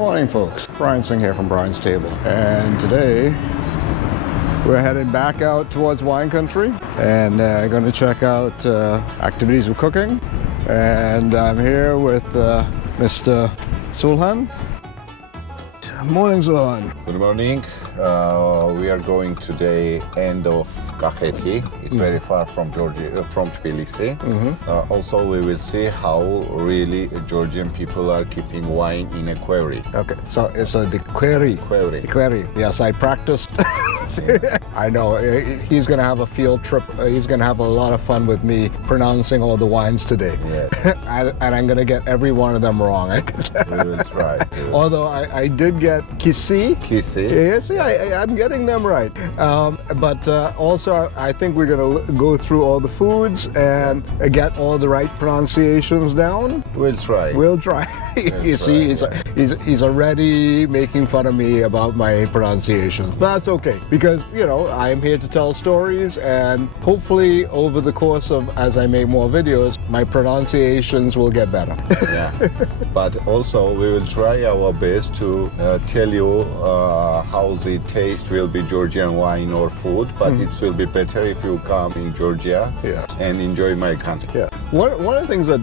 Morning, folks. Brian Singh here from Brian's Table. And today we're heading back out towards wine country and going to check out activities with cooking. And I'm here with Mr. Sulkhan. Morning, Sulkhan. Good morning. We are going today end of Kakheti. It's very far from Georgia, from Tbilisi. Also, we will see how really Georgian people are keeping wine in a Qvevri. Okay, so it's the Qvevri. Qvevri. Qvevri. Yes, I practiced. I know, he's going to have a field trip. He's going to have a lot of fun with me pronouncing all the wines today. Yes. and I'm going to get every one of them wrong. We will try. Although I did get Kisi. Kisi. Yes, I'm getting them right. But also, I think we're going to go through all the foods and get all the right pronunciations down. We'll try. We'll try. You see, he's already making fun of me about my pronunciations. But that's okay, because, you know, I'm here to tell stories, and hopefully over the course of, as I make more videos, my pronunciations will get better. Yeah. But also, we will try our best to tell you how the taste will be Georgian wine or food, but it will be better if you come in Georgia and enjoy my country. Yeah. One of the things that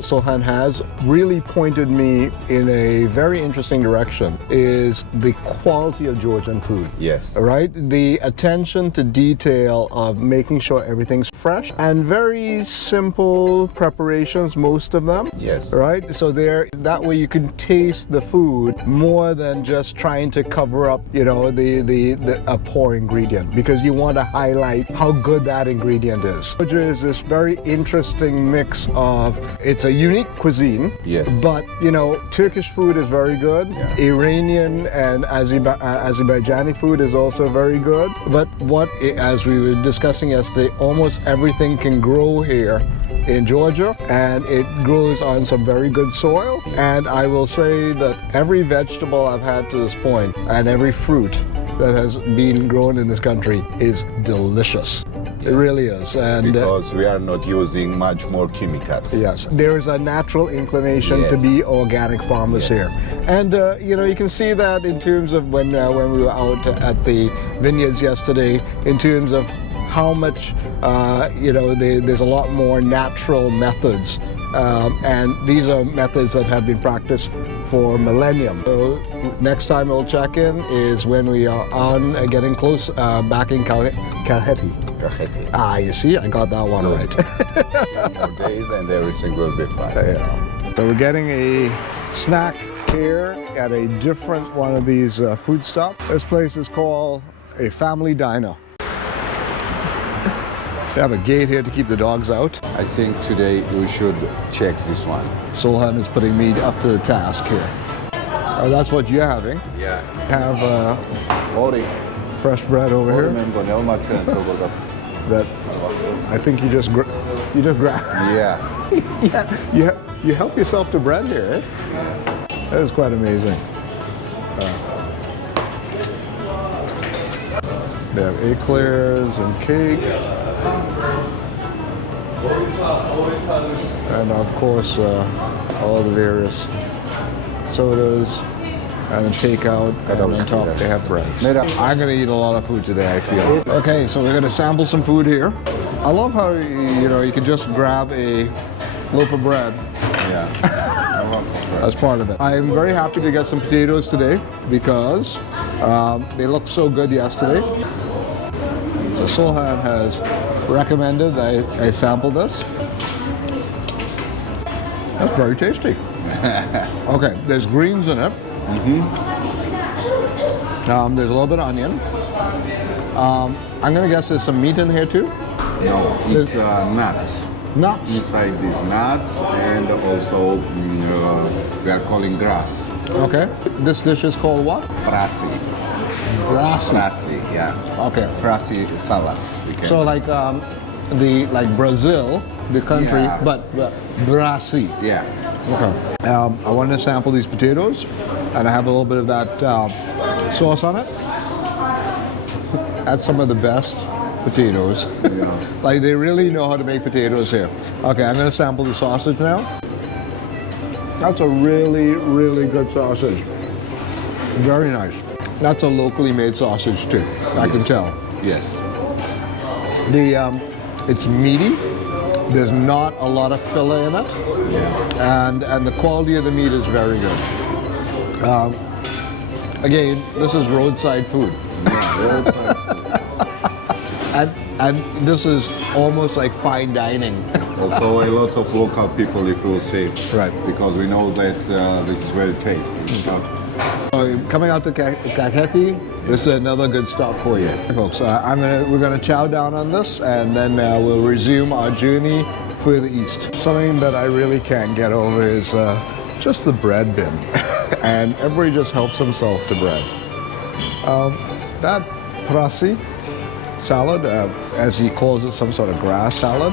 Sulkhan has really pointed me in a very interesting direction is the quality of Georgian food. Yes. Right? The attention to detail of making sure everything's fresh and very simple preparations, most of them. Yes. Right? So that way you can taste the food more than just trying to cover up, you know, a poor ingredient, because you want to highlight how good that ingredient is. Georgia is this very interesting mix of, it's a unique cuisine. Yes. But, you know, Turkish food is very good. Yeah. Iranian and Azerbaijani food is also very good. But as we were discussing yesterday, almost everything can grow here in Georgia, and it grows on some very good soil. And I will say that every vegetable I've had to this point and every fruit that has been grown in this country is delicious. It really is. And because we are not using much more chemicals. Yes, there is a natural inclination to be organic farmers here. And you know, you can see that in terms of when we were out at the vineyards yesterday, in terms of how much, you know, there's a lot more natural methods. And these are methods that have been practiced for millennium. So next time we'll check in is when we are on getting close back in Kakheti. Ah, you see, I got that one right. 2 more days and everything will be fine. Yeah. So we're getting a snack here at a different one of these food stops. This place is called a family diner. They have a gate here to keep the dogs out. I think today we should check this one. Sulkhan is putting me up to the task here. Oh, that's what you're having. Yeah. Have fresh bread over here. That I think you just grab. Yeah. You help yourself to bread here, eh? Yes. That is quite amazing. They have eclairs and cake. And of course, all the various sodas and takeout, and on top they have breads. I'm going to eat a lot of food today, I feel. Okay, so we're going to sample some food here. I love how, you know, you can just grab a loaf of bread. Yeah. As part of it. I'm very happy to get some potatoes today because they looked so good yesterday. So Sulkhan has recommended I sample this. That's very tasty. Okay, there's greens in it. There's a little bit of onion. I'm gonna guess there's some meat in here too. No, it's nuts. Nuts? Inside these nuts, and also we are calling grass. Okay. This dish is called what? Prasi. Brasi. Yeah. Okay. Prasi salad. So like Brazil, the country, but Brasi. Yeah. Okay. I wanted to sample these potatoes, and I have a little bit of that sauce on it. That's some of the best potatoes. Yeah. Like, they really know how to make potatoes here. Okay, I'm going to sample the sausage now. That's a really, really good sausage. Very nice. That's a locally made sausage too. I can tell. Yes. It's meaty. There's not a lot of filler in it, and the quality of the meat is very good. Again, this is roadside food. Yeah, roadside food. And this is almost like fine dining. Also, a lot of local people, if you say, Right. because we know that this is very tasty. So, Coming out to Kakheti, this is another good stop for you. Yes. Folks, we're gonna chow down on this, and then we'll resume our journey further east. Something that I really can't get over is just the bread bin. And everybody just helps himself to bread. That prasi salad, as he calls it, some sort of grass salad,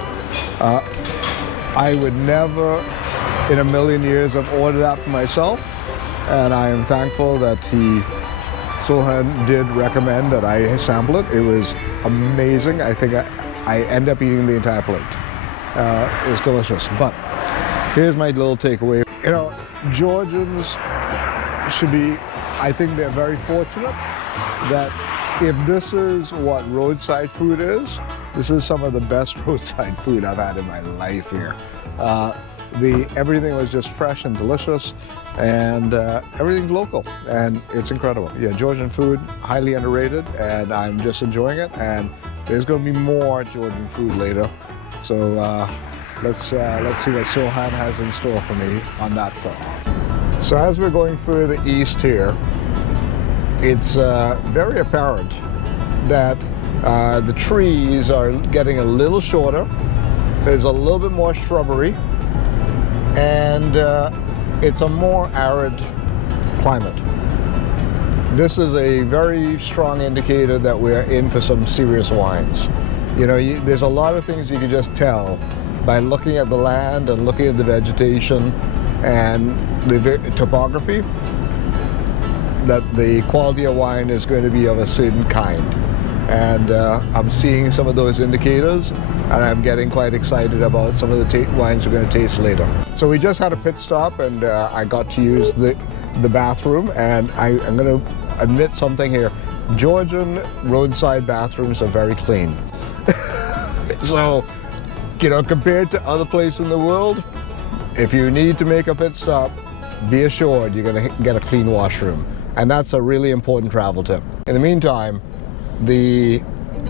I would never in a million years have ordered that for myself. And I am thankful that Sulkhan did recommend that I sample it. It was amazing. I think I end up eating the entire plate. It was delicious. But here's my little takeaway. You know, Georgians should be, I think they're very fortunate that if this is what roadside food is, this is some of the best roadside food I've had in my life here. Everything was just fresh and delicious, and everything's local, and it's incredible. Yeah, Georgian food, highly underrated, and I'm just enjoying it. And there's going to be more Georgian food later, so let's see what Sulkhan has in store for me on that front. So as we're going further east here, it's very apparent that the trees are getting a little shorter. There's a little bit more shrubbery, and it's a more arid climate. This is a very strong indicator that we're in for some serious wines. You know, there's a lot of things you can just tell by looking at the land and looking at the vegetation and the topography, that the quality of wine is going to be of a certain kind. And I'm seeing some of those indicators, and I'm getting quite excited about some of the wines we're going to taste later. So we just had a pit stop, and I got to use the bathroom, and I'm going to admit something here. Georgian roadside bathrooms are very clean. So, you know, compared to other places in the world, if you need to make a pit stop, be assured you're going to get a clean washroom. And that's a really important travel tip. In the meantime, the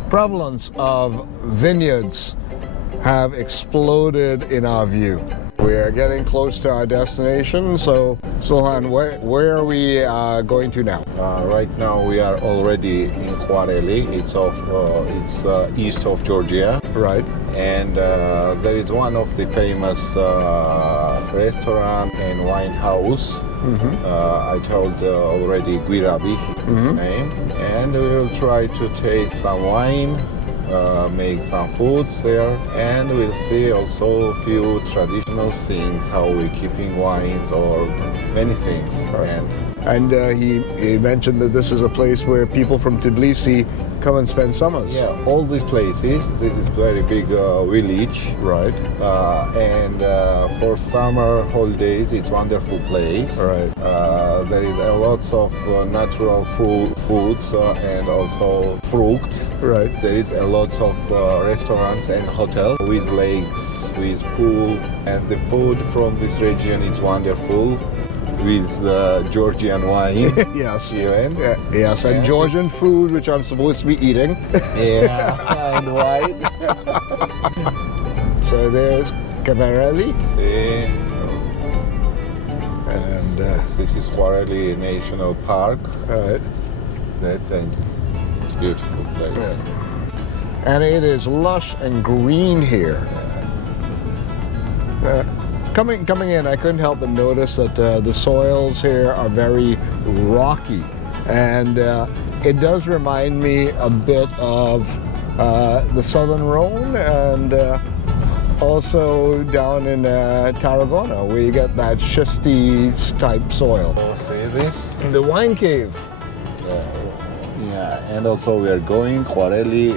prevalence of vineyards have exploded in our view. We are getting close to our destination, so Sulkhan, where are we going to now? right now we are already in Kvareli. It's east of Georgia. Right. And there is one of the famous restaurant and wine house. I told already Kvareli its name, and we will try to taste some wine, make some foods there, and we'll see also a few traditional things, how we're keeping wines or many things. And he mentioned that this is a place where people from Tbilisi come and spend summers. Yeah, all these places. This is very big village. Right. And for summer holidays, it's wonderful place. Right. There is a lots of natural foods and also fruit. Right. There is a lot of restaurants and hotels with lakes, with pool, and the food from this region is wonderful. With Georgian wine. Yes. Even. Yes, and Georgian food, which I'm supposed to be eating. Yeah, and wine. So there's Kvareli. See. And this is Kvareli National Park. right. And it's a beautiful place. Yeah. And it is lush and green here. Coming in, I couldn't help but notice that the soils here are very rocky, and it does remind me a bit of the southern Rhone, and also down in Tarragona, where you get that schistty type soil. So see this? The wine cave. Yeah, and also we are going Kvareli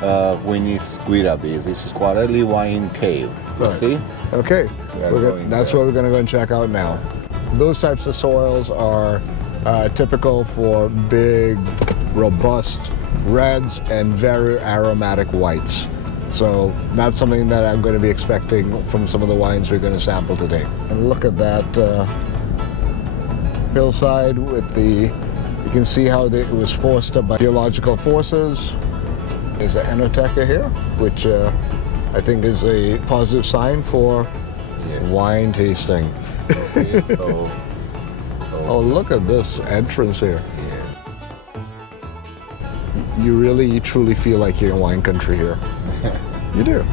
Kvareli. This is Kvareli Wine Cave. You Right. see? Okay, We are going that's there. what we're going to go and check out now. Those types of soils are typical for big, robust reds and very aromatic whites. So that's something that I'm going to be expecting from some of the wines we're going to sample today. And look at that hillside with the, you can see how it was forced up by geological forces. There's an enoteca here, which I think is a positive sign for wine tasting. See, so Oh, look at this entrance here. yeah. You really, truly feel like you're in wine country here. You do.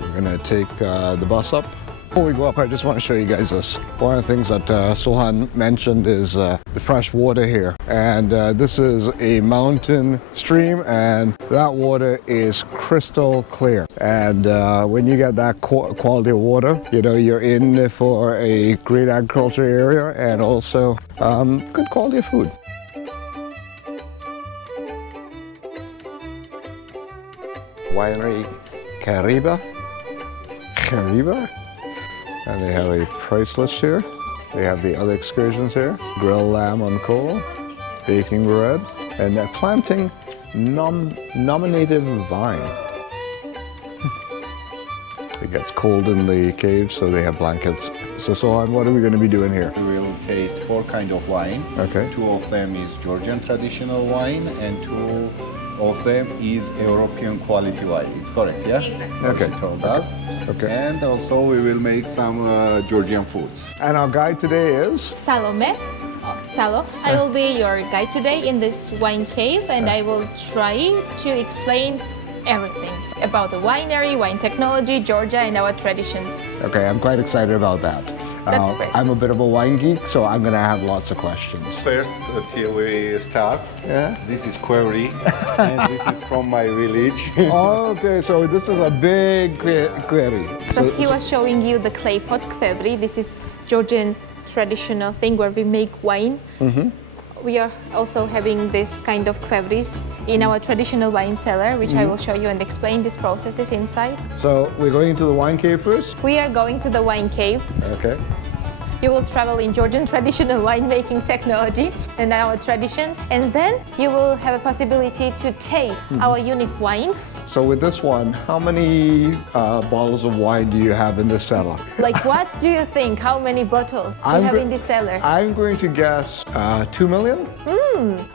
We're gonna take the bus up. Before we go up, I just want to show you guys this. One of the things that Sulkhan mentioned is the fresh water here. And this is a mountain stream, and that water is crystal clear. And when you get that quality of water, you know, you're in for a great agriculture area and also good quality of food. Winery Khareba. And they have a price list here. They have the other excursions here. Grilled lamb on coal, baking bread, and they're planting nominative vine. It gets cold in the cave, so they have blankets. So what are we going to be doing here? We will taste 4 kinds of wine. Okay. 2 of them is Georgian traditional wine, and 2 of them is European quality wine. It's correct, yeah? Exactly. Okay. She told us. Okay. And also we will make some Georgian foods. And our guide today is? Salome. Salo, I will be your guide today in this wine cave, and I will try to explain everything about the winery, wine technology, Georgia, and our traditions. Okay, I'm quite excited about that. That's great. I'm a bit of a wine geek, so I'm going to have lots of questions. First, till we start, this is Qvevri, and this is from my village. Okay, so this is a big query. So he was showing you the clay pot Qvevri. This is Georgian traditional thing where we make wine. We are also having this kind of Qvevris in our traditional wine cellar, which I will show you and explain these processes inside. So we're going into the wine cave first? We are going to the wine cave. Okay. You will travel in Georgian traditional winemaking technology and our traditions, and then you will have a possibility to taste our unique wines. So with this one, how many bottles of wine do you have in this cellar? Like, what do you think? How many bottles you have in this cellar? I'm going to guess 2 million?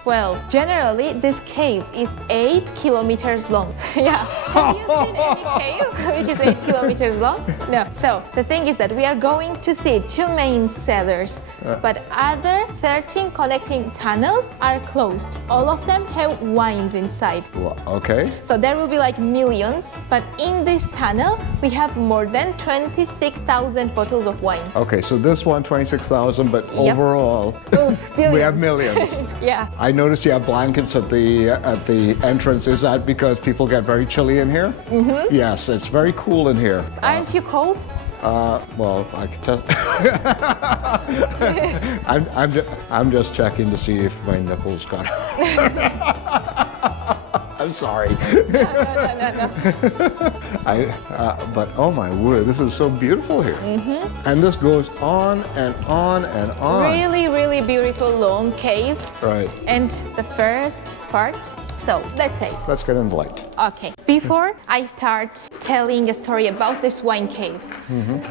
Well, generally, this cave is 8 kilometers long. Yeah. Have you seen any cave which is 8 kilometers long? No. So the thing is that we are going to see 2 main cellars, but other 13 connecting tunnels are closed. All of them have wines inside. Well, okay. So there will be like millions, but in this tunnel, we have more than 26,000 bottles of wine. Okay, so this one, 26,000, but Yep. overall, Oof, we have billions. millions. Yeah. I noticed you have blankets at the entrance. Is that because people get very chilly in here? Yes, it's very cool in here. Aren't you cold? Well, I can tell. I'm just checking to see if my nipples got. I'm sorry. No. But oh my word, this is so beautiful here. And this goes on and on and on. Really, really beautiful long cave. Right. And the first part, so let's say, Let's get in the light. okay, before I start telling a story about this wine cave,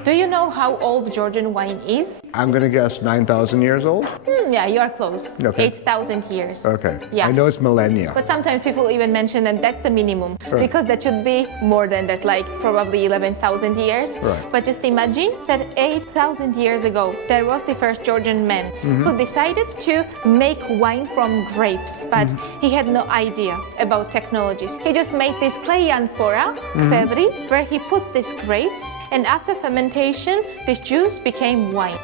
do you know how old Georgian wine is? I'm gonna guess 9,000 years old. Yeah, you are close. Okay. 8,000 years. Okay. Yeah. I know it's millennia. But sometimes people even mention that that's the minimum, Right. because that should be more than that, like probably 11,000 years. Right. But just imagine that 8,000 years ago, there was the first Georgian man who decided to make wine from grapes, but he had no idea about technologies. He just made this clay amphora, Qvevri, where he put these grapes, and after fermentation, this juice became wine.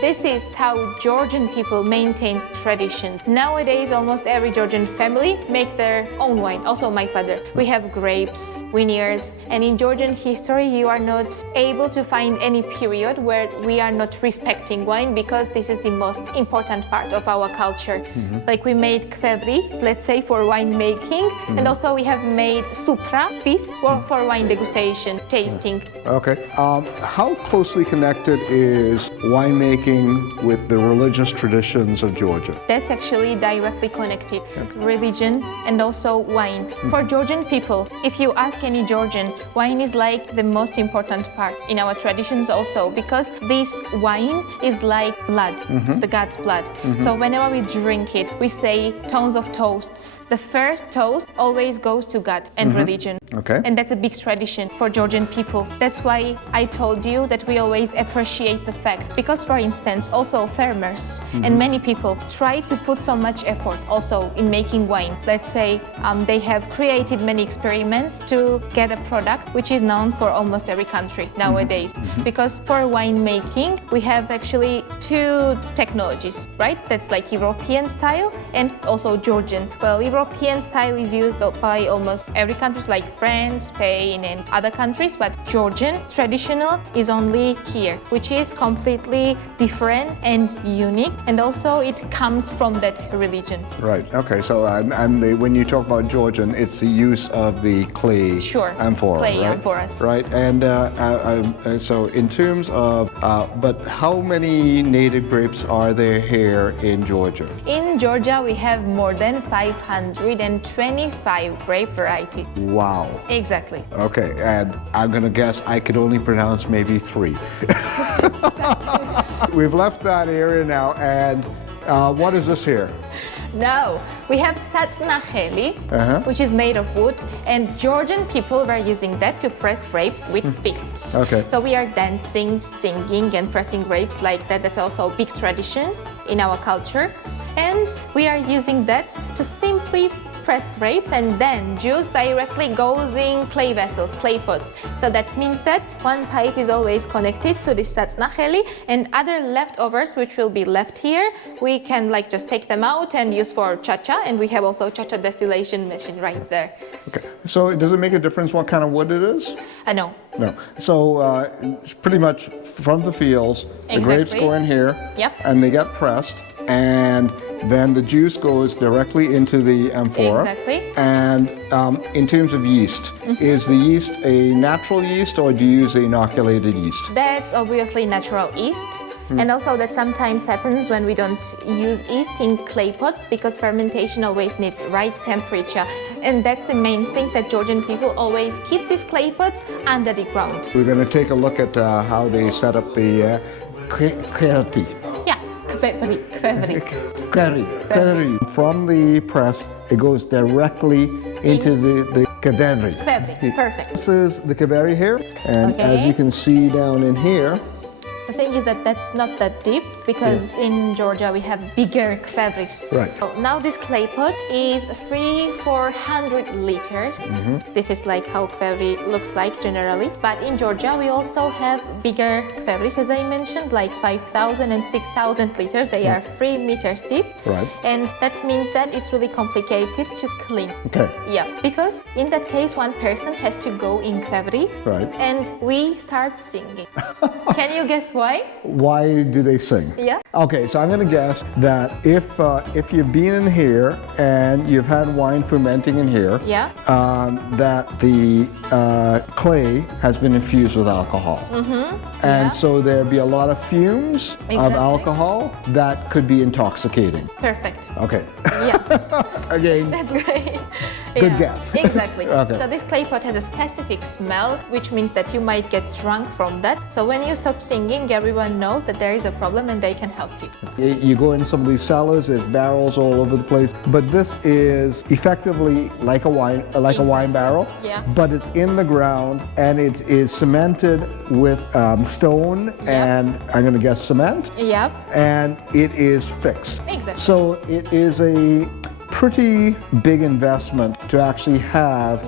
This is how Georgian people maintain tradition. Nowadays, almost every Georgian family make their own wine. Also my father. We have grapes, vineyards, and in Georgian history, you are not able to find any period where we are not respecting wine, because this is the most important part of our culture. Like we made Qvevri, let's say, for winemaking, and also we have made soup extra feast for wine degustation, tasting. Okay. How closely connected is winemaking with the religious traditions of Georgia? That's actually directly connected. Religion and also wine. For Georgian people, if you ask any Georgian, wine is like the most important part in our traditions also, because this wine is like blood, the God's blood. So whenever we drink it, we say tons of toasts. The first toast always goes to God and religion. Okay. And that's a big tradition for Georgian people. That's why I told you that we always appreciate the fact. Because, for instance, also farmers and many people try to put so much effort also in making wine. Let's say they have created many experiments to get a product which is known for almost every country nowadays. Because for winemaking, we have actually two technologies, right? That's like European style and also Georgian. Well, European style is used by almost every country, like France, Spain, and other countries, but Georgian traditional is only here, which is completely different and unique, and also it comes from that religion. Right. Okay. So, when you talk about Georgian, it's the use of the clay amphora, clay right? amphoras. Right. And so, in terms of, but how many native grapes are there here in Georgia? In Georgia, we have more than 525 grape varieties. Wow. Exactly. Okay, and I'm gonna guess I could only pronounce maybe 3. We've left that area now, and what is this here? Now, we have satsnacheli, which is made of wood, and Georgian people were using that to press grapes with feet. Okay. So we are dancing, singing, and pressing grapes like that. That's also a big tradition in our culture. And we are using that to simply press grapes, and then juice directly goes in clay vessels, clay pots. So that means that one pipe is always connected to this satsnacheli, and other leftovers which will be left here, we can like just take them out and use for cha-cha, and we have also cha-cha distillation machine right there. Okay, so does it make a difference what kind of wood it is? No. No. So it's pretty much from the fields, the grapes go in here, and they get pressed, and then the juice goes directly into the amphora. Exactly. And in terms of yeast, is the yeast a natural yeast or do you use inoculated yeast? That's obviously natural yeast. And also that sometimes happens when we don't use yeast in clay pots, because fermentation always needs right temperature. And that's the main thing, that Georgian people always keep these clay pots under the ground. We're going to take a look at how they set up the Kakheti. Yeah, Qvevri. Kvareli. From the press, it goes directly into the Qvevri. Qvevri, perfect. This is the Qvevri here, and as you can see down in here, the thing is that that's not that deep, because in Georgia we have bigger Qvevris. Right. So now this clay pot is 300-400 liters. This is like how Qvevri looks like generally. But in Georgia we also have bigger Qvevris, as I mentioned, like 5,000 and 6,000 liters. They are 3 meters deep. Right. And that means that it's really complicated to clean. Okay. Yeah, because in that case one person has to go in Qvevri. Right. And we start singing. Can you guess why? Why do they sing? Yeah. Okay, so I'm going to guess that if you've been in here and you've had wine fermenting in here, that the clay has been infused with alcohol. And so there'd be a lot of fumes of alcohol that could be intoxicating. Perfect. Okay. Yeah. Again. That's great. Good guess. Exactly. Okay. So this clay pot has a specific smell, which means that you might get drunk from that. So when you stop singing, everyone knows that there is a problem and they can help you. You go in some of these cellars, there's barrels all over the place, but this is effectively like a wine barrel, but it's in the ground and it is cemented with stone and I'm going to guess cement. Yep. And it is fixed. Exactly. So it is a pretty big investment to actually have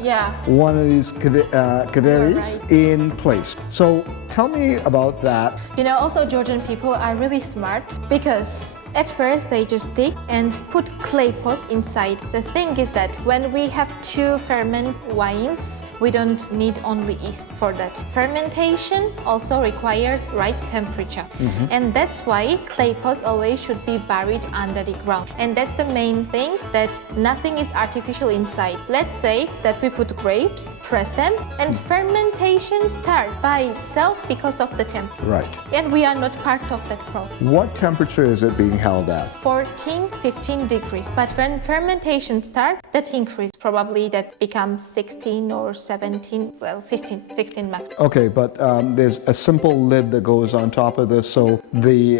one of these Qvevris in place. So tell me about that. You know, also Georgian people are really smart, because At first, they just dig and put clay pot inside. The thing is that when we have to ferment wines, we don't need only yeast for that. Fermentation also requires right temperature. And that's why clay pots always should be buried under the ground. And that's the main thing, that nothing is artificial inside. Let's say that we put grapes, press them, and fermentation starts by itself because of the temperature. Right. And we are not part of that process. What temperature is it being held at? 14, 15 degrees. But when fermentation starts, that increase probably that becomes 16 or 17, well, 16 max. Okay, but there's a simple lid that goes on top of this, so the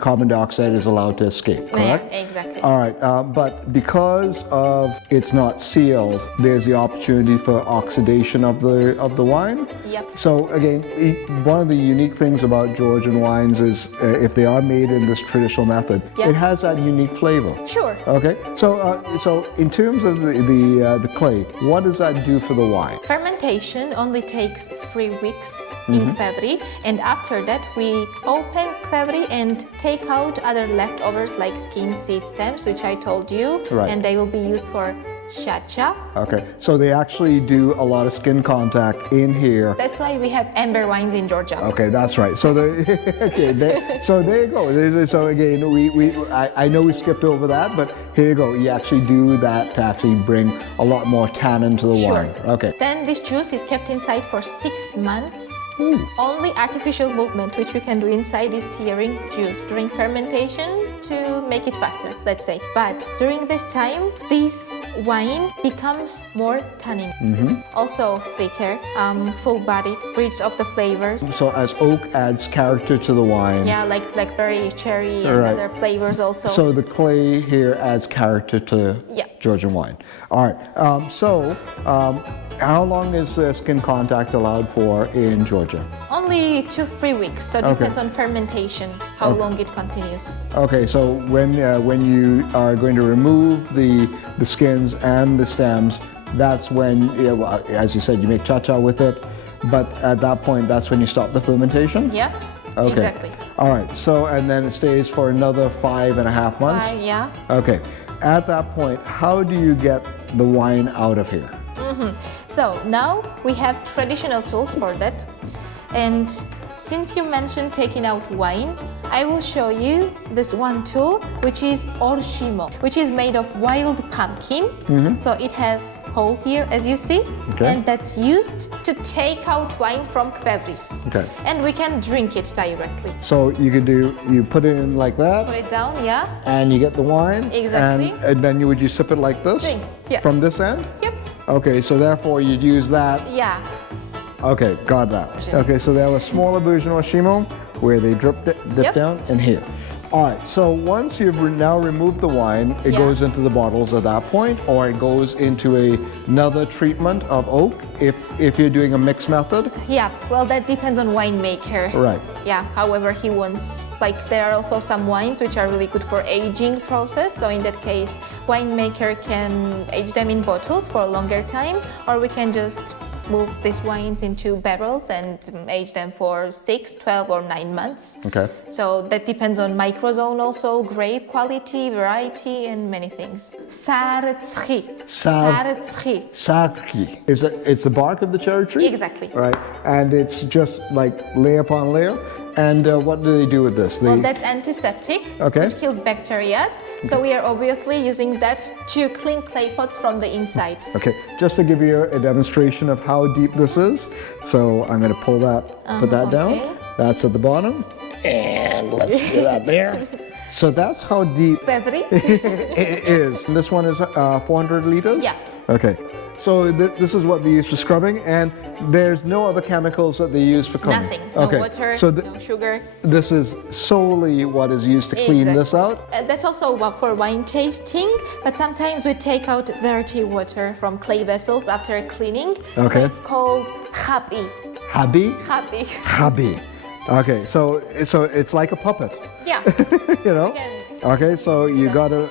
carbon dioxide is allowed to escape, correct? Yeah, exactly. All right, but because of it's not sealed, there's the opportunity for oxidation of the wine. Yep. So again, one of the unique things about Georgian wines is if they are made in this traditional method, Yep. it has that unique flavor. Sure. Okay, so in terms of the clay, what does that do for the wine? Fermentation only takes 3 weeks in Qvevri, and after that we open Qvevri and take out other leftovers like skin, seed, stems, which I told you, Right. and they will be used for chacha. Okay, so they actually do a lot of skin contact in here. That's why we have amber wines in Georgia. Okay, that's right. So so there you go. So again, I know we skipped over that, but here you go. You actually do that to actually bring a lot more tannin to the Sure. wine. Okay. Then this juice is kept inside for 6 months. Only artificial movement which we can do inside is tearing juice during fermentation to make it faster, let's say. But during this time, this wine becomes more tannin. Also thicker, full-bodied, rich of the flavors. So as oak adds character to the wine, Yeah, like blackberry, cherry, and Right. other flavors also. so the clay here adds character to Yeah. Georgian wine. All right. How long is skin contact allowed for in Georgia? Only 2-3 weeks, so Okay. depends on fermentation, how long it continues. Okay, so when you are going to remove the skins and the stems, that's when, as you said, you make cha-cha with it. But at that point, that's when you stop the fermentation? Yeah, Okay. exactly. All right, so and then it stays for another 5.5 months? Yeah. Okay, at that point, how do you get the wine out of here? So now we have traditional tools for that. And since you mentioned taking out wine, I will show you this one tool, which is orshimo, which is made of wild pumpkin. So it has hole here, as you see, Okay. and that's used to take out wine from Qvevris. Okay. And we can drink it directly. So you put it in like that, Put it down, yeah. and you get the wine. Exactly. And then would you sip it like this? Drink, yeah. From this end? Yep. Okay, so therefore you'd use that. Yeah. Okay, got that. Okay, so they have a smaller version of Oshimo where they dip Yep. down in here. All right, so once you've now removed the wine, it Yeah. goes into the bottles at that point, or it goes into another treatment of oak if you're doing a mixed method. Yeah, well, that depends on winemaker. Right. Yeah, however he wants. Like there are also some wines which are really good for aging process. So in that case, winemaker can age them in bottles for a longer time, or we can just move these wines into barrels and age them for 6, 12, or 9 months. Okay. So that depends on microzone also, grape quality, variety, and many things. Saretschi. Saretschi. Saki. It's the bark of the cherry tree? Exactly. Right, and it's just like layer upon layer. And what do they do with this? Well, that's antiseptic, Okay. which kills bacteria. So we are obviously using that to clean clay pots from the inside. Okay, just to give you a demonstration of how deep this is. So I'm going to put that down. okay. That's at the bottom. And let's do that there. So that's how deep Qvevri? it is. And this one is 400 liters? Yeah. Okay. So this is what they use for scrubbing, and there's no other chemicals that they use for cleaning? Nothing. No Okay. water, So no sugar. this is solely what is used to clean this out? That's also for wine tasting, but sometimes we take out dirty water from clay vessels after cleaning. Okay. So it's called khabi. Habi? Khabi. Habi. Okay, so it's like a puppet. Yeah. You know? Again. Okay, so you gotta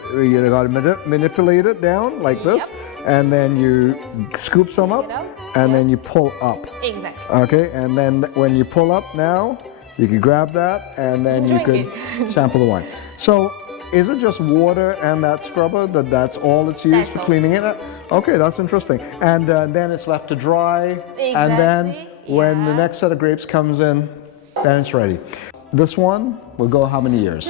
manipulate it down like this, and then you scoop some up, it out. and Yep. then you pull up. Exactly. Okay, and then when you pull up now, you can grab that, and then you Drink can sample the wine. So is it just water and that scrubber, that's all it's used That's for all. cleaning it up? Okay, that's interesting. And then it's left to dry. And then Exactly, when the yeah. next set of grapes comes in, then it's ready. This one will go how many years?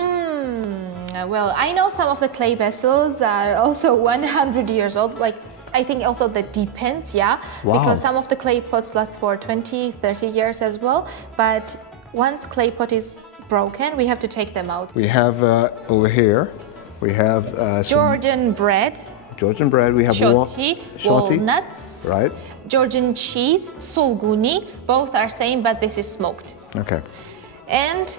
Well, I know some of the clay vessels are also 100 years old. Like, I think also that depends, yeah? Wow. Because some of the clay pots last for 20, 30 years as well. But once clay pot is broken, we have to take them out. We have over here, we have some Georgian bread, Georgian bread. We have shoti, shoti, walnuts, right? Georgian cheese, sulguni. Both are same, but this is smoked. Okay. And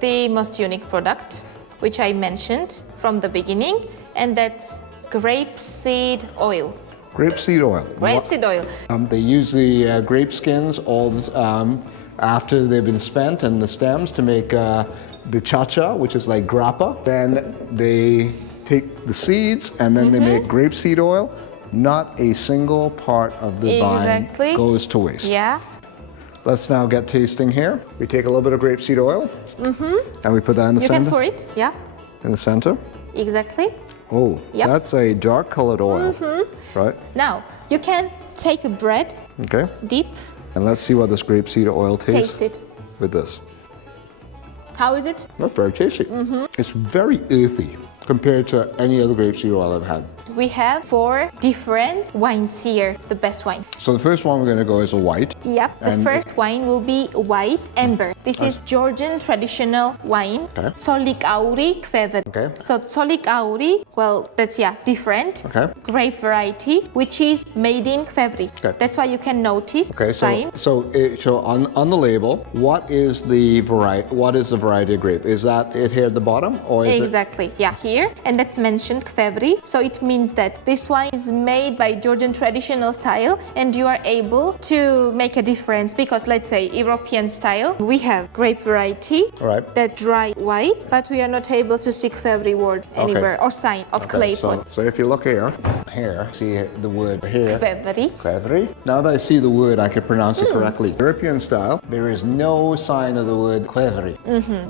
the most unique product, which I mentioned from the beginning, and that's grapeseed oil. Grapeseed oil. Grapeseed oil. They use the grape skins after they've been spent and the stems to make the cha-cha, which is like grappa. Then they take the seeds and then they make grapeseed oil. Not a single part of the Exactly. vine goes to waste. Yeah. Let's now get tasting here. We take a little bit of grapeseed oil and we put that in the You center. can pour it. Yeah. In the center. Exactly. Oh, Yep. that's a dark colored oil, right? Now you can take a bread, Okay. dip, And let's see what this grapeseed oil tastes taste it. with this. How is it? That's very tasty. It's very earthy compared to any other grapeseed oil I've had. We have 4 different wines here. The best wine. So the first one we're going to go is a white. Yep. The And- first wine will be white amber. This is Georgian traditional wine. Okay. Sulkhan Qvevri. Okay. So Sulkhan, well, that's different. Okay. Grape variety, which is made in Qvevri. Okay. That's why you can notice Okay, sign. so on the label, what is the variety? What is the variety of grape? Is that it here at the bottom, or is Exactly, yeah, here, and that's mentioned Qvevri. So it means that this wine is made by Georgian traditional style, and you are able to make a difference because, let's say, European style, we have grape variety, All right. that's dry white, but we are not able to see Qvevri word anywhere or sign of it? clay So, pot. so if you look here, see the word here. Qvevri. Qvevri. Now that I see the word, I can pronounce it correctly. European style, there is no sign of the word Qvevri.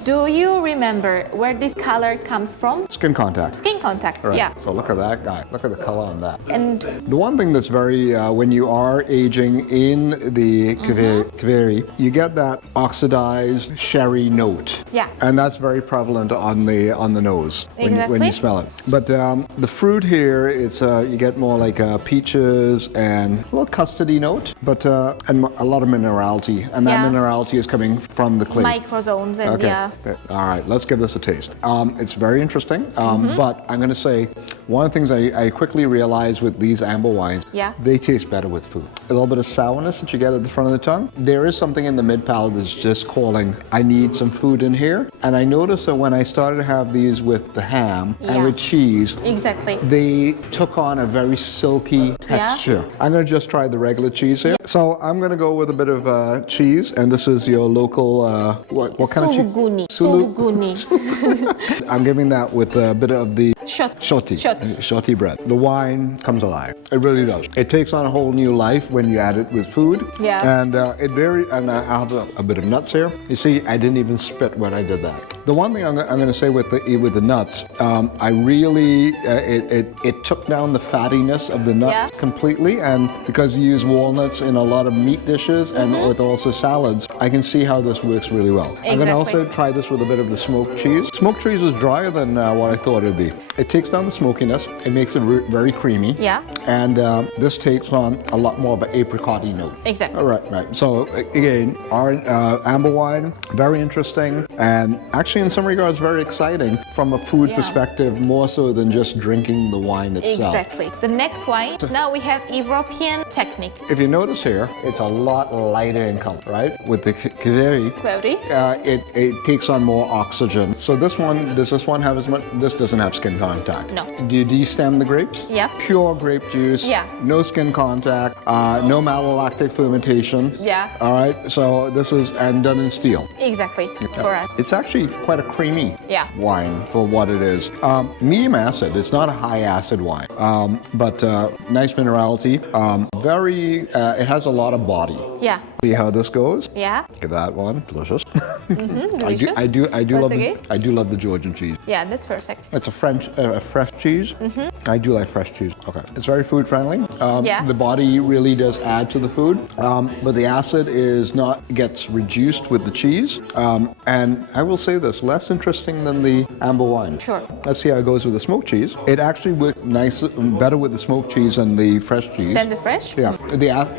Do you remember where this color comes from? Skin contact. Skin contact, Right. yeah. So look at that guy. Look at the color on that. And The one thing that's very, when you are aging in the Qvevri, you get that oxidized sherry note. Yeah. And that's very prevalent on the nose when Exactly. you smell it. But the fruit here, it's you get more like peaches and a little custody note, but and a lot of minerality, and that Yeah. minerality is coming from the clay. microzones and Okay. yeah. All right, let's give this a taste. It's very interesting, but I'm going to say one of the things I quickly realized with these amber wines, Yeah. they taste better with food. A little bit of sourness that you get at the front of the tongue. There is something in the mid palate that's just calling, I need some food in here. And I noticed that when I started to have these with the ham and Yeah. with cheese, Exactly. they took on a very silky texture. I'm going to just try the regular cheese here. So I'm going to go with a bit of cheese, and this is your local, what kind of cheese? Sulguni. Sulu- Sulguni. I'm giving that with a bit of the Shot. shoti. Shot. Shoti bread. The wine comes alive. It really does. It takes on a whole new life when you add it with food. Yeah. And and I have a bit of nuts here. You see, I didn't even spit when I did that. The one thing I'm going to say with the nuts, I really it took down the fattiness of the nuts Yeah. completely, and because you use walnuts in a lot of meat dishes and with also salads, I can see how this works really well. I'm going to Exactly. also try this with a bit of the smoked cheese. Smoked cheese is drier than what I thought it would be. It takes down the smokiness. It makes it very creamy. Yeah. And this takes on a lot more of an apricot-y note. Exactly. All right, right. So again, our amber wine, very interesting, and actually in some regards very exciting from a food Yeah. perspective, more so than just drinking the wine itself. Exactly. The next wine, now we have European technique. If you notice here, it's a lot lighter in color, right? With the Qvevri, Qvevri. it takes on more oxygen. So this one, does this one have as much? This doesn't have skin contact. No. Do you destem the grapes? Yeah. Pure grape juice. Yeah. No skin contact. No malolactic fermentation. Yeah. All right. So this is and done in steel. Exactly. Correct. It's actually quite a creamy Yeah. wine for what it is. Medium acid. It's not a high acid wine, but nice minerality. very, it has a lot of body. Yeah. See how this goes? Yeah. Look at that one, delicious. Delicious. I do Once again. love the Georgian cheese. Yeah, that's perfect. It's a fresh cheese. I do like fresh cheese. Okay, it's very food friendly. Yeah. The body really does add to the food, but the acid gets reduced with the cheese. And I will say this, less interesting than the amber wine. Sure. Let's see how it goes with the smoked cheese. It actually worked better with the smoked cheese than the fresh cheese. Then the fresh? Yeah,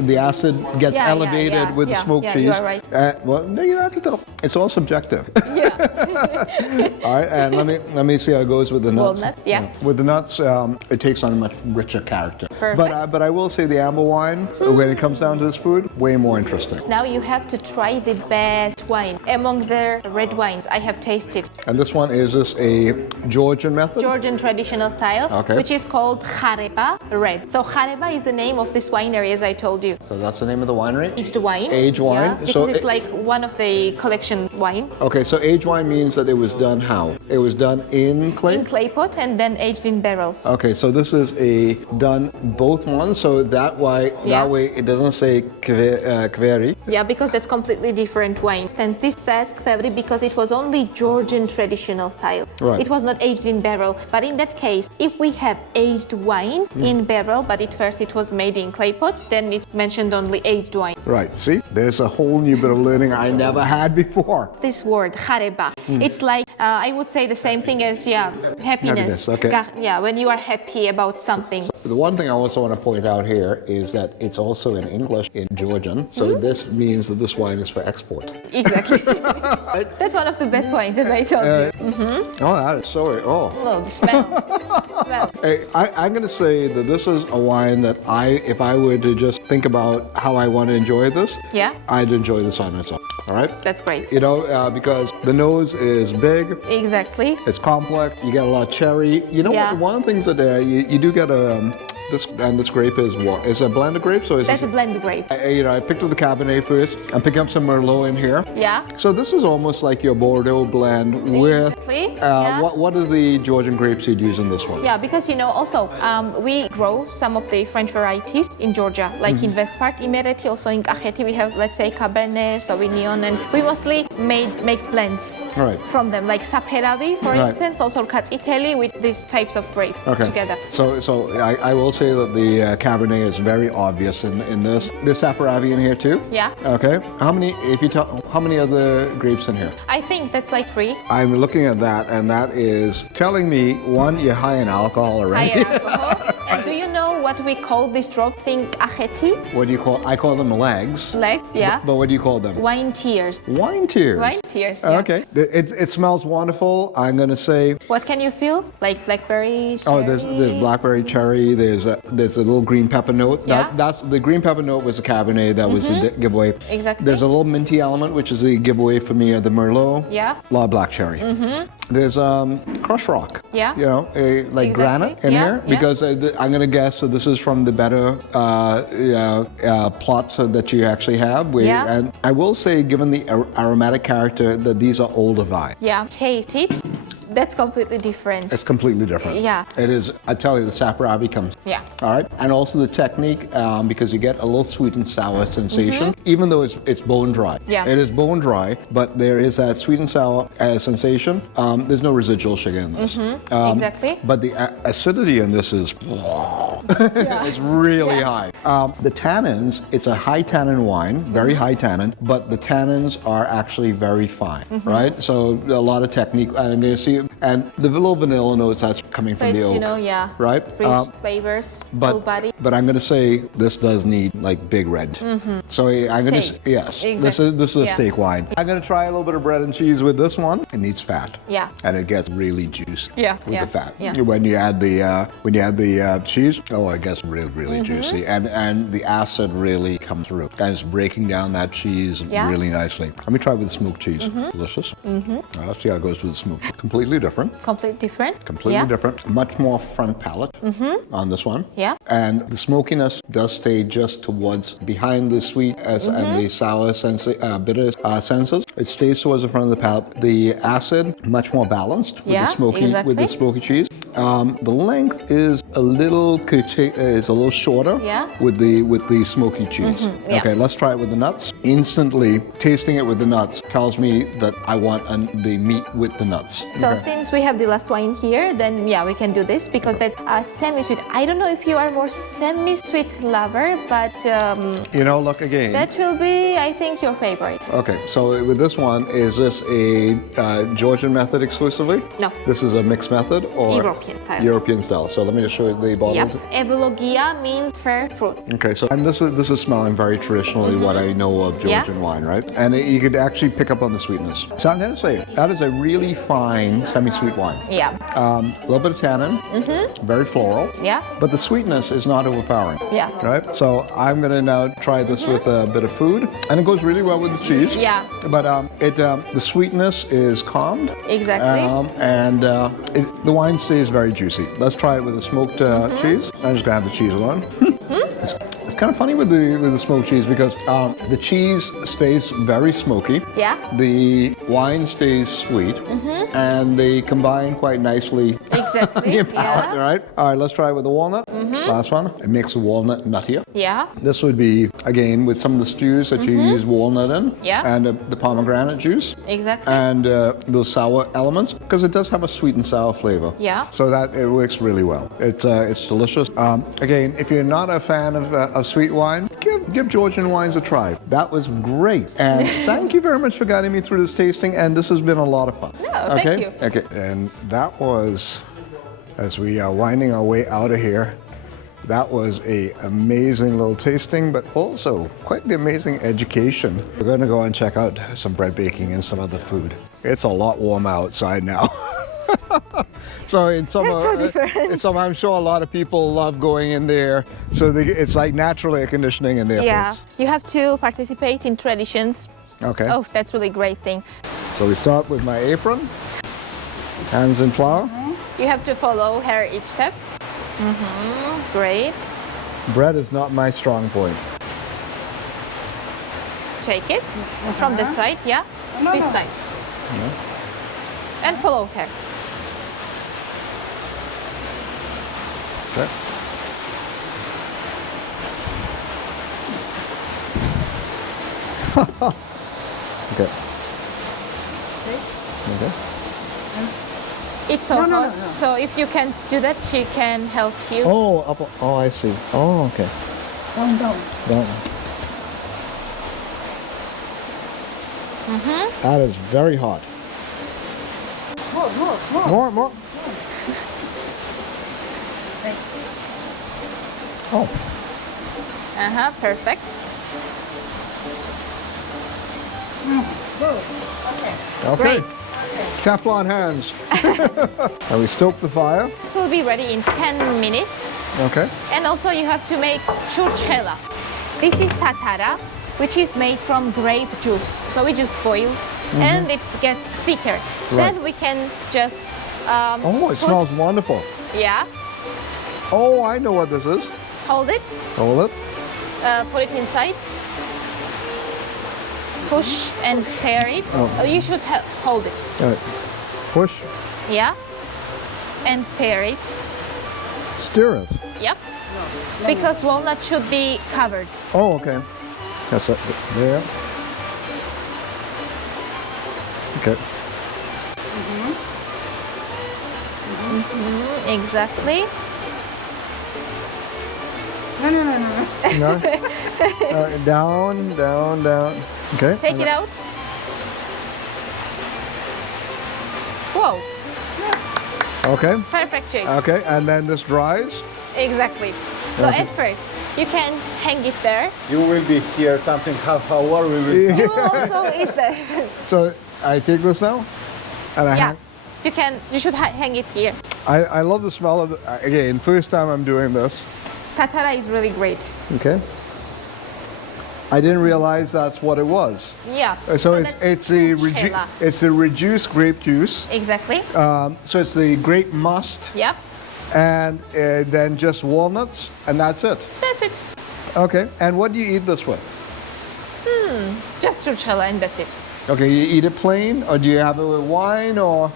the acid gets elevated with the smoked cheese. You are right. Well, no, you don't have to tell. It's all subjective. Yeah. All right, and let me see how it goes with the nuts. Walnuts, yeah. With the nuts, it takes on a much richer character. Perfect. But I will say the amber wine, when it comes down to this food, way more interesting. Now you have to try the best wine among the red wines I have tasted. And this one is this a Georgian method? Georgian traditional style, Okay. which is called Khareba Red. So Khareba is the name of this winery, as I told you. So that's the name of the winery? Aged wine. Aged wine. Yeah, because So it's like one of the collection wine. Okay, so aged wine means that it was done how? It was done in clay? In clay pot and then aged in barrels. Okay, so this is done both ones, so that way it doesn't say Qvevri. Yeah, because that's completely different wines. And this says Qvevri because it was only Georgian traditional style. Right. It was not aged in barrel. But in that case, if we have aged wine in barrel, but at first it was made in clay pot, then it's mentioned only aged wine. Right, see? There's a whole new bit of learning I never had before. This word, Khareba, it's like, I would say the same thing as, happiness. Okay. Yeah, when you are happy about something. The one thing I also want to point out here is that it's also in English in Georgian, so this means that this wine is for export. Exactly. That's one of the best wines, as I told you. Oh, that is so. Oh. Oh, the smell. Smell. Hey, I'm going to say that this is a wine that if I were to just think about how I want to enjoy this, Yeah. I'd enjoy this on its own. All right? That's great. You know, because the nose is big, Exactly. it's complex, you get a lot of cherry. You know Yeah. what? One of the things that you do get this grape is what? Is it a blended grape? So is That's a blended grape. I picked up the Cabernet first. I'm picking up some Merlot in here. Yeah. So this is almost like your Bordeaux blend with. Exactly. Yeah. What are the Georgian grapes you'd use in this one? Yeah, because also we grow some of the French varieties in Georgia, like in West Part, Imereti, also in Kakheti we have, let's say, Cabernet, Sauvignon, and we mostly make blends Right. from them, like Saperavi, for Right. instance, also Katsiteli with these types of grapes together. So I will say that the Cabernet is very obvious in this. There's Saperavi in here too? Yeah. Okay. How many other grapes in here? I think that's like 3. I'm looking at that, and that is telling me, one, you're high in alcohol already. Higher alcohol. And do you know what we call these drops in Kakheti? What do you call? I call them legs. Like, yeah. But what do you call them? Wine tears. Wine tears. Wine tears, yeah. Okay. It smells wonderful. I'm gonna say. What can you feel? Like blackberry, cherry? Oh, there's blackberry cherry. There's a little green pepper note. Yeah. That's the green pepper note was the Cabernet. That was the giveaway. Exactly. There's a little minty element, which is the giveaway for me of the Merlot. Yeah. A lot of black cherry. There's crushed rock. Yeah. You know, like Exactly. granite in Yeah, here, yeah. because I'm gonna guess that this is from the better plots that you actually have. Yeah. And I will say, given the aromatic character, that these are older vine. Yeah. Taste it. That's completely different. It's completely different. Yeah. It is. I tell you, the Saperavi comes. Yeah. All right. And also the technique, because you get a little sweet and sour sensation, even though it's bone dry. Yeah. It is bone dry, but there is that sweet and sour sensation. There's no residual sugar in this. Exactly. But the acidity in this is it's really high. The tannins, it's a high tannin wine, very high tannin, but the tannins are actually very fine, right? So a lot of technique, and I'm going to see, and the little vanilla notes that's coming So from the it's, oak, right? rich flavors, full body. But I'm going to say this does need like big red. So I'm going to Steak. yes, Exactly. this is a Yeah. steak wine. I'm going to try a little bit of bread and cheese with this one. It needs fat. Yeah. And it gets really juicy. Yeah, With yeah, the fat. yeah. When you add the cheese, oh, it gets really juicy, and the acid really comes through, and it's breaking down that cheese really nicely. Let me try with the smoked cheese. Delicious. Let's see how it goes with the smoked. Completely different. Completely different. Completely different. Much more front palate on this one. Yeah. And the smokiness does stay just towards behind the sweet and the sour bitter senses. It stays towards the front of the palate. The acid much more balanced with Yeah, the smoky exactly. with the smoky cheese. The length is a little shorter. Yeah. With the smoky cheese. Yeah. Okay, let's try it with the nuts. Instantly, tasting it with the nuts tells me that I want the meat with the nuts. So Okay. since we have the last wine here, then yeah, we can do this because that semi-sweet. I don't know if you are more semi-sweet lover, but Look again. that will be, I think, your favorite. Okay, so with this one, is this a Georgian method exclusively? No. This is a mixed method or European style. European style. So let me just show you the bottle. Yep. Evologia means fair fruit. Okay, so and this is smelling very traditionally what I know of Georgian wine, right? And you could actually pick up on the sweetness. So I'm gonna say that is a really fine semi-sweet wine. Yeah. A little bit of tannin, very floral. Yeah. But the sweetness is not overpowering. Yeah. Right. So I'm gonna now try this with a bit of food, and it goes really well with the cheese. Yeah. But the sweetness is calmed. Exactly. And the wine stays very juicy. Let's try it with the smoked cheese. I'm just gonna have the cheese alone. It's kind of funny with the smoked cheese because the cheese stays very smoky. Yeah. The wine stays sweet, and they combine quite nicely. Exactly. on your palate, Yeah. right? All right, let's try it with the walnut. Last one. It makes the walnut nuttier. Yeah. This would be, again, with some of the stews that you use walnut in, Yeah. and the pomegranate juice, Exactly. and those sour elements, because it does have a sweet and sour flavor. Yeah. So that it works really well. It's delicious. Again, if you're not a fan of sweet wine, give Georgian wines a try. That was great, and thank you very much for guiding me through this tasting. And this has been a lot of fun. No, thank you. Okay, and that was, as we are winding our way out of here, that was a amazing little tasting, but also quite the amazing education. We're going to go and check out some bread baking and some other food. It's a lot warmer outside now. So in summer, I'm sure a lot of people love going in there. So it's like natural air conditioning in there. Yeah. Folks. You have to participate in traditions. Okay. Oh, that's really great thing. So we start with my apron, hands in flour. You have to follow her each step. Great. Bread is not my strong point. Take it from that side, yeah? This side. And follow her. Okay. Okay. Okay. It's so hot, so if you can't do that, she can help you. Oh, I see. Oh, okay. Down. That is very hot. More. Oh, Perfect. okay. Great. Teflon hands. And we stoke the fire. It will be ready in 10 minutes. Okay. And also you have to make churchela. This is tatara, which is made from grape juice. So we just boil and it gets thicker. Then we can just Oh, it smells wonderful. Yeah. Oh, I know what this is. Hold it. Hold it. Put it inside. Push and stir it. You should hold it. All right. Push. Yeah. And stir it. Stir it. Yep. Because walnut should be covered. Oh, okay. That's it. There. Okay. Exactly. No. Down. Okay. Take it out. Whoa. Okay. Perfect shape. Okay. And then this dries. Exactly. So Okay. at first, you can hang it there. You will be here something half hour. We will. You will also eat there. So I take this now, and I Yeah. You should hang it here. I love the smell of it. Again, first time I'm doing this. Tatara is really great. Okay. I didn't realize that's what it was. Yeah. So that's it's churchela. a reduced grape juice. Exactly. So it's the grape must, Yep. and then just walnuts, and that's it. That's it. Okay. And what do you eat this with? Just churchela and that's it. Okay, you eat it plain, or do you have it with wine, or?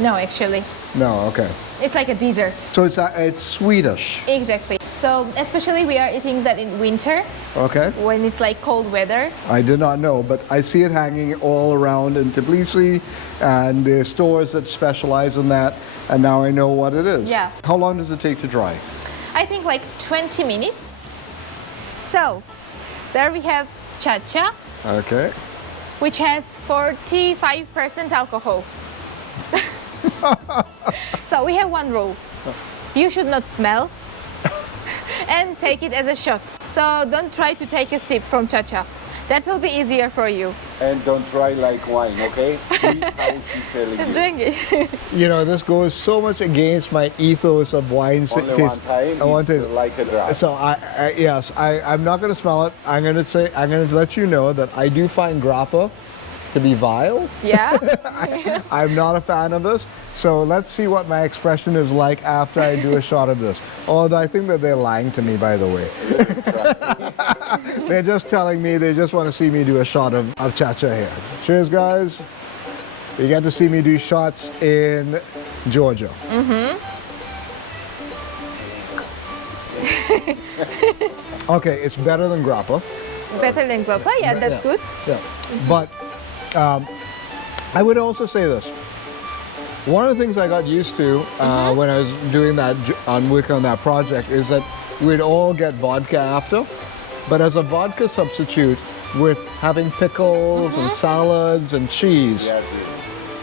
No, actually. No, okay. It's like a dessert. So it's Swedish. Exactly. So especially we are eating that in winter Okay. when it's like cold weather. I did not know, but I see it hanging all around in Tbilisi, and there's stores that specialize in that, and now I know what it is. Yeah. How long does it take to dry? I think like 20 minutes. So there we have chacha, Okay. which has 45% alcohol. So we have one rule. You should not smell and take it as a shot. So don't try to take a sip from chacha. That will be easier for you. And don't try like wine, okay? Drink how she's telling you. Drink it. You know, this goes so much against my ethos of wine Only taste. one time, I want it's to. like a drop. So I'm not going to smell it. I'm going to let you know that I do find grappa to be vile. Yeah? I'm not a fan of this. So let's see what my expression is like after I do a shot of this. Although I think that they're lying to me, by the way. They're just telling me they just want to see me do a shot of chacha here. Cheers, guys. You get to see me do shots in Georgia. Okay, it's better than grappa. Better than grappa? Yeah, that's good. Yeah, but I would also say this. One of the things I got used to when I was doing that, working on that project, is that we'd all get vodka after, but as a vodka substitute with having pickles and salads and cheese, Yeah,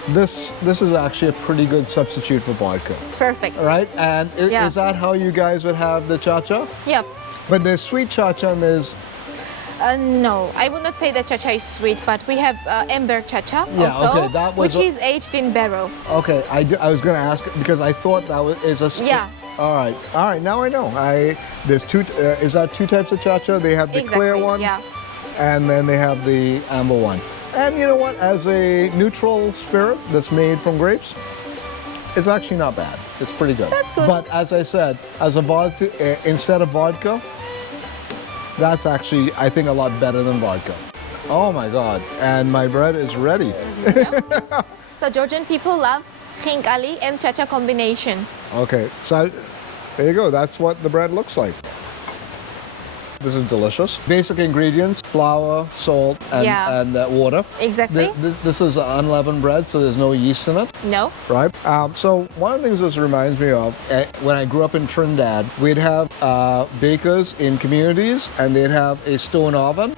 this is actually a pretty good substitute for vodka, Perfect. right? And Yeah. is that how you guys would have the cha-cha? Yep. But there's sweet cha-cha and there's No, I would not say that chacha is sweet, but we have amber chacha Yeah, also, okay, that was which is aged in barrel. okay. I was going to ask because I thought that is a Yeah. All right. Now I know. There's two. Is that two types of cha-cha? They have the clear one, Yeah. and then they have the amber one. And you know what? As a neutral spirit that's made from grapes, it's actually not bad. It's pretty good. That's good. But as I said, as a vodka, instead of vodka, that's actually, I think, a lot better than vodka. Oh my God. And my bread is ready. So Georgian people love khinkali and chacha combination. Okay, so there you go. That's what the bread looks like. This is delicious. Basic ingredients: flour, salt, and water. Exactly. This is unleavened bread, so there's no yeast in it. No. Right. So one of the things this reminds me of, when I grew up in Trinidad, we'd have bakers in communities, and they'd have a stone oven,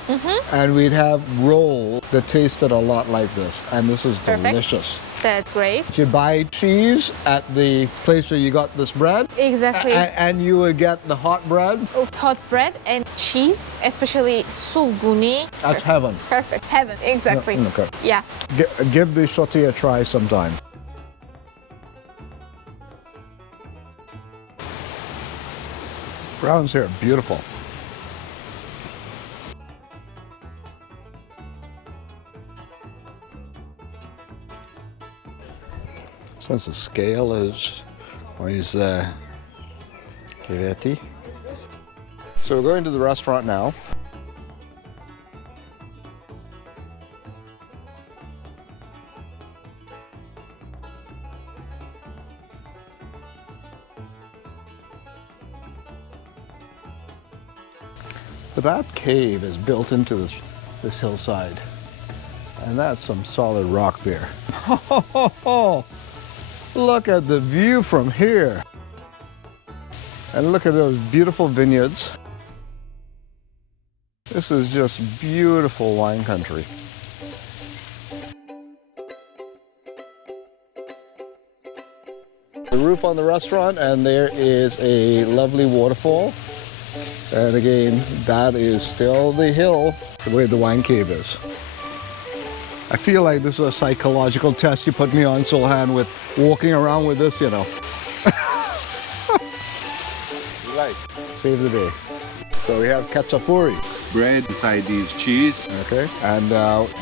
and we'd have roll that tasted a lot like this, and this is Perfect. delicious. That's great. You buy cheese at the place where you got this bread, Exactly. and you would get the hot bread. Hot bread and cheese, especially sulguni. That's heaven. Perfect. Heaven. Exactly. Okay. Yeah. Give the shoti a try sometime. Browns here, beautiful. Since the scale is, I'll use the Qvevri. So we're going to the restaurant now. But that cave is built into this hillside, and that's some solid rock there. Look at the view from here. And look at those beautiful vineyards. This is just beautiful wine country. The roof on the restaurant, and there is a lovely waterfall. And again, that is still the hill where the wine cave is. I feel like this is a psychological test you put me on, Sulkhan, with walking around with this, you know. You like? Save the day. So we have khachapuri. Bread inside is cheese. Okay. And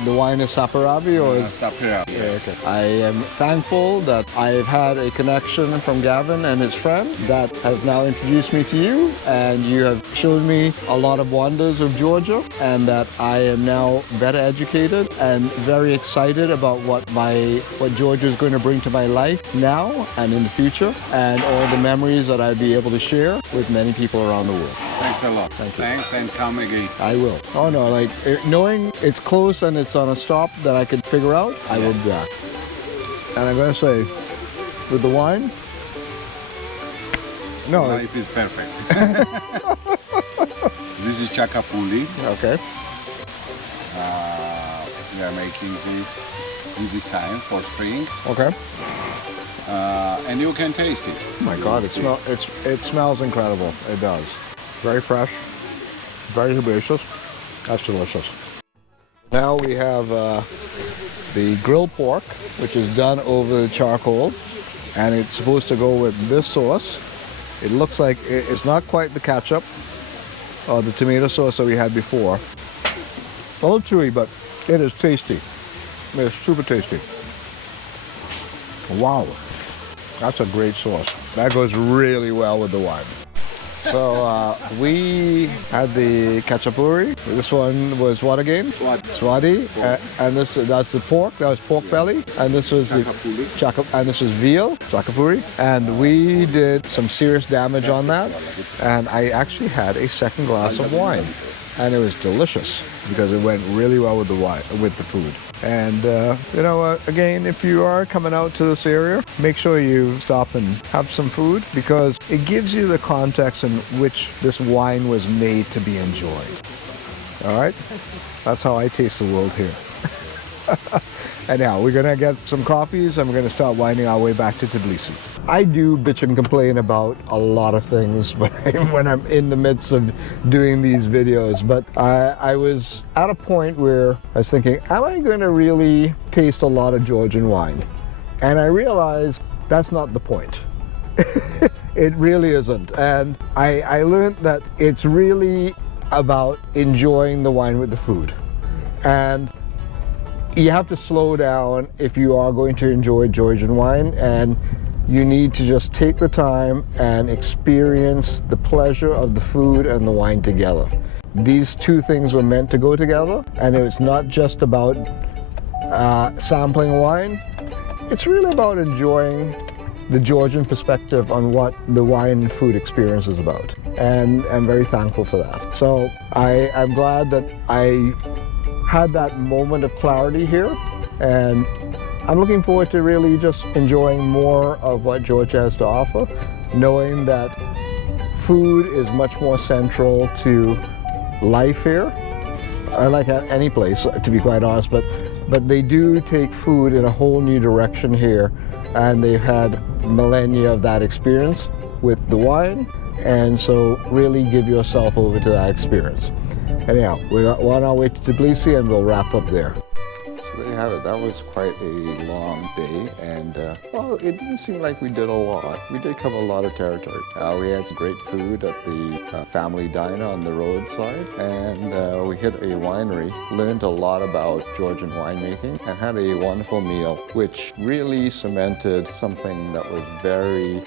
the wine is saperavi or is... Saperavi. Yes. Okay. I am thankful that I've had a connection from Gavin and his friend that has now introduced me to you, and you have shown me a lot of wonders of Georgia, and that I am now better educated and very excited about what Georgia is going to bring to my life now and in the future, and all the memories that I'll be able to share with many people around the world. Thanks a lot. Thank you. Thanks, and come again. I will. Oh no, like knowing it's close and it's on a stop that I could figure out, I will be back. And I'm going to say, with the wine, no. Life is perfect. This is chakapuli. Okay. We are making this time for spring. Okay. And you can taste it. Oh my God, it smells incredible. It does. Very fresh, very herbaceous. That's delicious. Now we have the grilled pork, which is done over the charcoal, and it's supposed to go with this sauce. It looks like it's not quite the ketchup or the tomato sauce that we had before. A little chewy, but it is tasty. It's super tasty. Wow, that's a great sauce. That goes really well with the wine. So we had the khachapuri. This one was what again? Swadi. And that's the pork. That was pork belly. And this was the and this was veal, chakapuri. And we did some serious damage on that. And I actually had a second glass of wine, and it was delicious because it went really well with the wine, with the food. And again, if you are coming out to this area, make sure you stop and have some food, because it gives you the context in which this wine was made to be enjoyed. All right? That's how I taste the world here. Anyhow, we're going to get some coffees and we're going to start winding our way back to Tbilisi. I do bitch and complain about a lot of things when I'm in the midst of doing these videos, but I was at a point where I was thinking, am I going to really taste a lot of Georgian wine? And I realized that's not the point. It really isn't. And I learned that it's really about enjoying the wine with the food. And you have to slow down if you are going to enjoy Georgian wine, and you need to just take the time and experience the pleasure of the food and the wine together. These two things were meant to go together, and it's not just about sampling wine. It's really about enjoying the Georgian perspective on what the wine and food experience is about, and I'm very thankful for that. So I'm glad that I had that moment of clarity here, and I'm looking forward to really just enjoying more of what Georgia has to offer, knowing that food is much more central to life here, like at any place, to be quite honest, but they do take food in a whole new direction here, and they've had millennia of that experience with the wine, and so really give yourself over to that experience. Anyhow, we're on our way to Tbilisi, and we'll wrap up there. So there you have it. That was quite a long day, and well, it didn't seem like we did a lot. We did cover a lot of territory. We had some great food at the family diner on the roadside, and we hit a winery, learned a lot about Georgian winemaking, and had a wonderful meal, which really cemented something that was very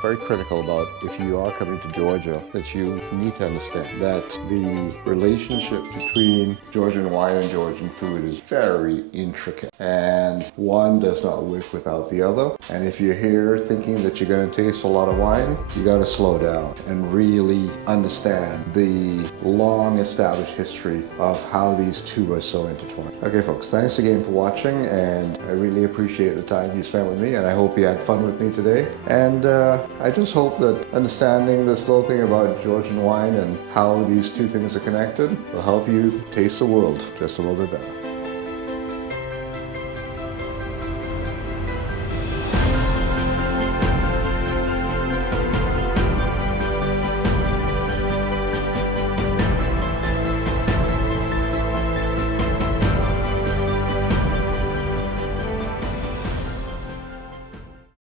critical about, if you are coming to Georgia, that you need to understand that the relationship between Georgian wine and Georgian food is very intricate, and one does not work without the other. And if you're here thinking that you're going to taste a lot of wine, you got to slow down and really understand the long established history of how these two are so intertwined. Okay folks, thanks again for watching, and I really appreciate the time you spent with me, and I hope you had fun with me today. And I just hope that understanding this little thing about Georgian wine and how these two things are connected will help you taste the world just a little bit better.